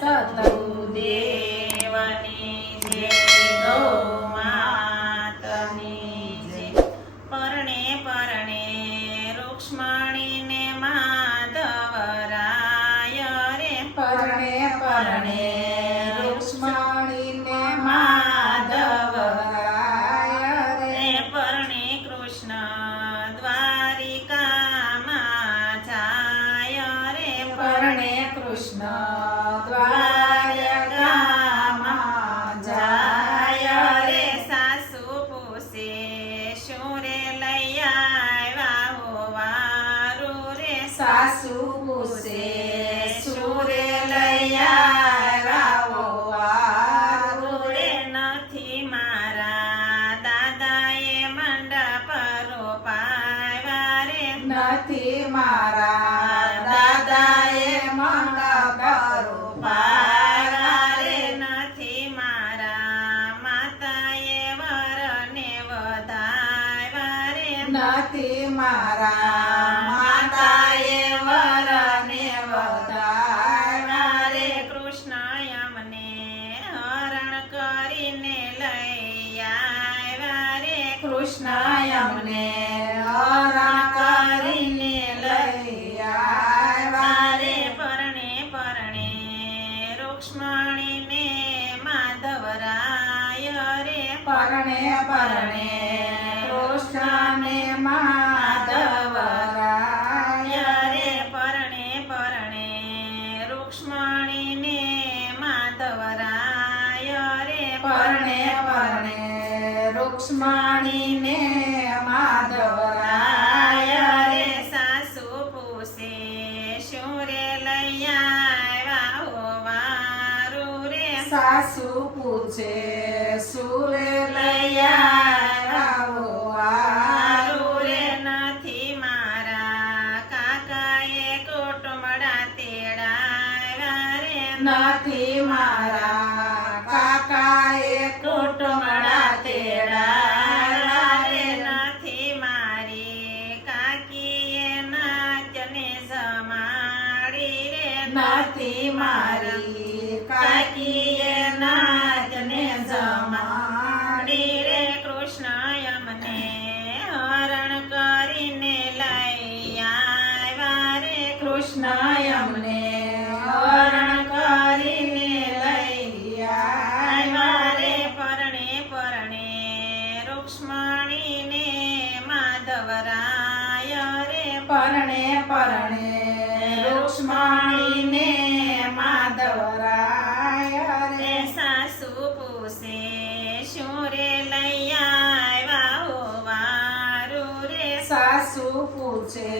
સતગુરુદેવની જય, ગૌ માતની જય. પરણે પરણે રૂક્ષ્મણીને માધવરાય રે, પરણે પરણે રૂક્ષ્મણીને માધવરાય રે, રે પરણે કૃષ્ણ દ્વારિકામાં જાય રે, પરણે કૃષ્ણ દ્વારકામાં જાય રે. સાસુ પૂછે શું રે લઈ આવ્યા હો વારું રે, સાસુ પૂછે શું રે લઈ આવ્યા હો વારું રે. રે નથી મારા દાદાએ મંડપ રોપાવ્યા રે, નથી મારા દાદાએ મંડપ રોપાવ્યા રે. નથી મારા માતાએ વરને વધાવ્યા રે, નથી મારા માતાએ વરને વધાવ્યા રે. કૃષ્ણ અમને હરણ કરીને લઈ આવ્યા રે, કૃષ્ણ અમને હરણ કરીને લઈ આવ્યા રે. પરણે પરણે રૂક્ષ્મણીને માધવરાય રે, પરણે પરણે કૃષ્ણને માધવરાય રે. પરણે પરણે રૂક્ષ્મણીને માધવરાય રે, પરણે પરણે રૂક્ષ્મણીને માધવરાય રે. સાસુ પૂછે શું રે લઈ આવ્યા હો વારું રે, સાસુ પૂછે સુરે લઈ આવ્યા હો વારું રે. નથી મારા કાકાએ કુટુંબડા તેડાવ્યા રે, નથી મારા કાકાએ કુટુંબડા તેડાવ્યા રે. નથી મારી કાકીએ નાચને જમાડી રે, નથી મારી કાકીએ નાચને જમાડી રે. કૃષ્ણ અમને હરણ કરીને લઈ આવ્યા રે, કૃષ્ણ અમને હરણ કરીને લઈ આવ્યા રે. પરણે પરણે રૂક્ષ્મણીને માધવરાય રે, પરણે પરણે રૂક્ષ્મણીને માધવરાય રે. સાસુ પૂછે શું રે લઈ આવ્યા હો વારું રે, સાસુ પૂછે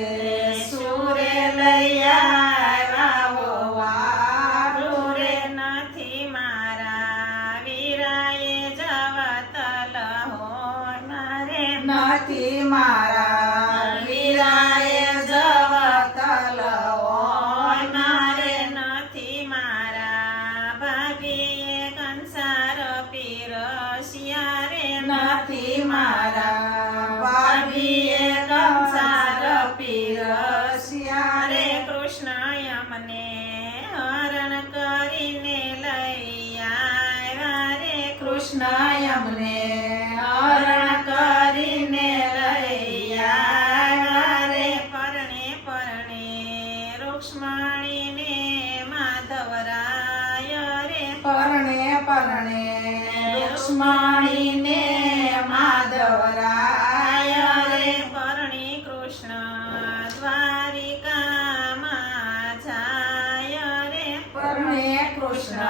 સુરે લઈ આવ્યા હો વારું રે. નથી મારા વીરાએ જવતલ હોય મારે, નથી મારા વીરાએ જવતલ હોય મારે. નથી મારા ભાભીએ કંસાર પીરસ્યા રે, નથી મારા ભાભીએ કંસાર પીરસ્યા રે. કૃષ્ણ અમને હરણ કરીને લઈ આવ્યા રે, કૃષ્ણ અમને હરણ કરીને લઈ આવ્યા રે. પરણે પરણે રૂક્ષ્મણીને માધવરાય રે, પરણે પરણે રૂક્ષ્મણીને માધવરાય રે. પરણે કૃષ્ણ દ્વારિકામાં જાય રે, પરણે કૃષ્ણ